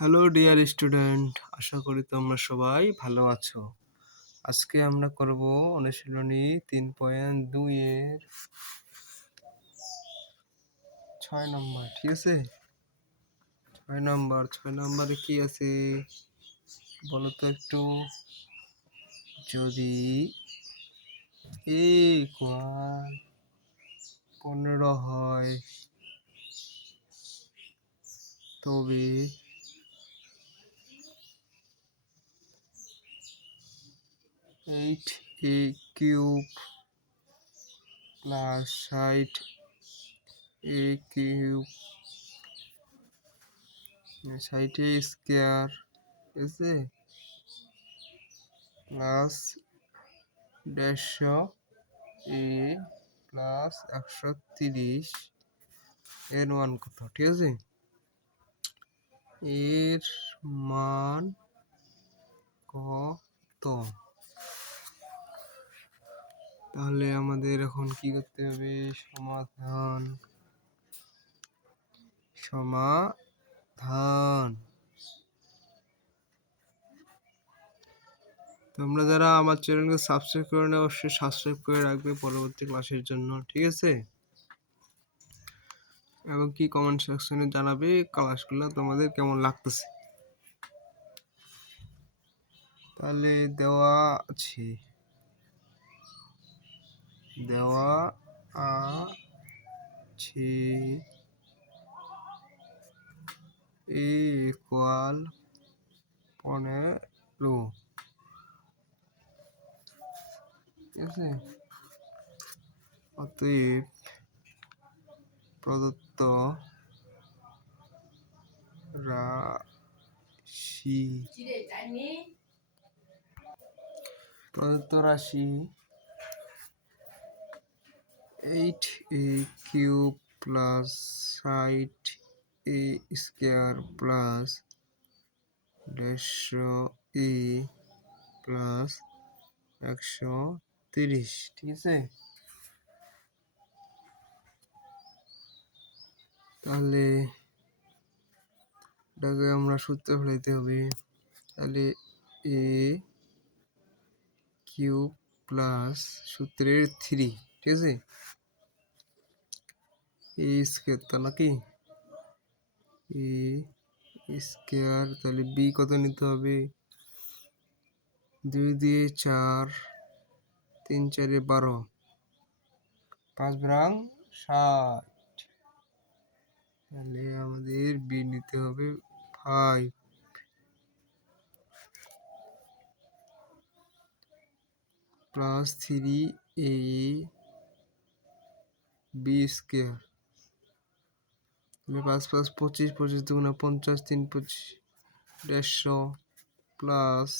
Hello dear student, আশা করি তোমরা সবাই ভালো আছো। আজকে আমরা করব অনুশীলনী 3.2 এর 6 নম্বর। ঠিক আছে, 6 নম্বরে কি আছে বলো তো একটু। যদি a ইকুয়াল 15 হয় তবে eight a cube plus 60 a cube 60 a square আছে প্লাস 150 a প্লাস 130 এর মান কত? ঠিক আছে, এর মান কত? তাহলে আমাদের এখন কি করতে হবে? সমাধান। তোমরা যারা আমার চ্যানেলকে সাবস্ক্রাইব করে না, অবশ্যই সাবস্ক্রাইব করে রাখবে পরবর্তী ক্লাসের জন্য। ঠিক আছে, এবং কি কমেন্ট সেকশনে জানাবে ক্লাসগুলো তোমাদের কেমন লাগতেছে। তাহলে দেওয়া আছে a ইকুয়াল 15। ঠিক আছে, অতএব প্রদত্ত রাশি 8a cube plus 60 a square plus 150 a plus 130। ঠিক আছে, তাহলে এটাকে আমরা সূত্রে ফেলাইতে হবে। তাহলে a কিউব প্লাস সূত্রের 3, ঠিক আছে, a স্কয়ার তো নাকি a স্কয়ার। তাহলে b কত নিতে হবে? 2 দিয়ে 4, 3 4 12, 5 ব্রাং 60। তাহলে আমাদের b নিতে হবে 5 plus 3a b square. 5 plus 25, 25 দুগুণা 50, 3 25 150 প্লাস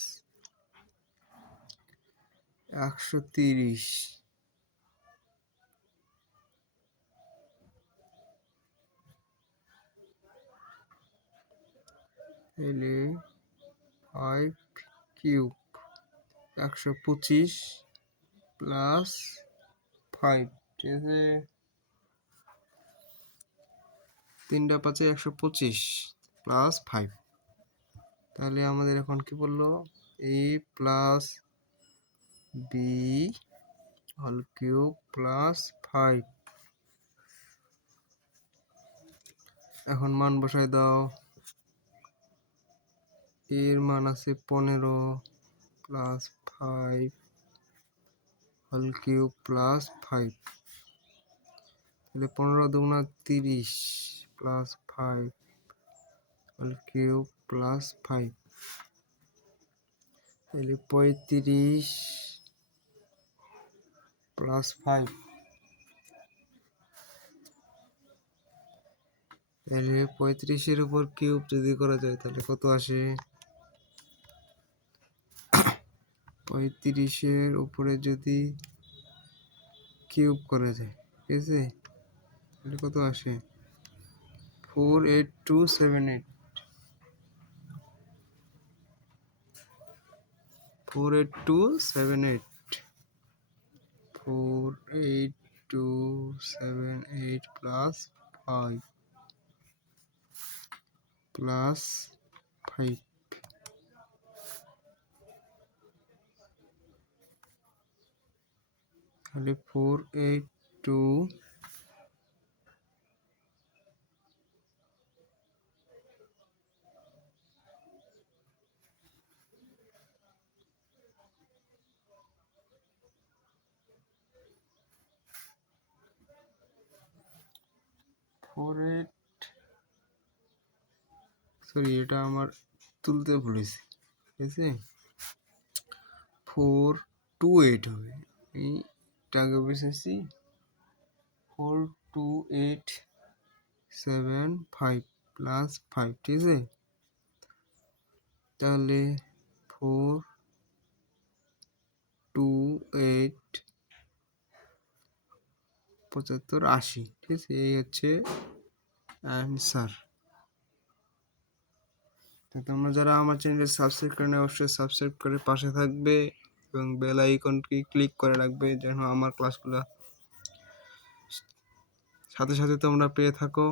130। তাহলে 5 কিউব 125 প্লাস 5। ঠিক আছে, 3 5 125 প্লাস 5। তাহলে আমাদের এখন কি বললো? a plus b whole cube plus 5। এখন মান বসায় দাও। এর মান আছে 15 প্লাস 5 হোল কিউব প্লাস 5। তাহলে 15 দুগুণা 30 প্লাস 5 হোল কিউব প্লাস 5। তাহলে 35 প্লাস 5। তাহলে 35-এর উপর কিউব যদি করা যায় তাহলে কত আসে? 35-এর উপরে যদি কিউব করা যায়, ঠিক আছে, তাহলে কত আসে? 48278। 48278 48278 প্লাস 5 প্লাস 5 তাহলে 482 48 সরি এটা আমার তুলতে ভুলেছি, ঠিক আছে। 428 হবে, এই টাকা বেশি 42875 প্লাস 5, ঠিক আছে। তাহলে 428 75 80, ঠিক আছে। এই হচ্ছে অ্যান্সার। তো তোমরা যারা আমার চ্যানেলে সাবস্ক্রাইব করে না, অবশ্যই সাবস্ক্রাইব করে পাশে থাকবে এবং বেল আইকনটি ক্লিক করে রাখবে যেন আমার ক্লাসগুলো সাথে সাথে তোমরা পেয়ে থাকো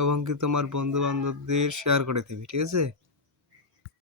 এবং কি তোমার বন্ধু বান্ধবদের শেয়ার করে দিবে, ঠিক আছে।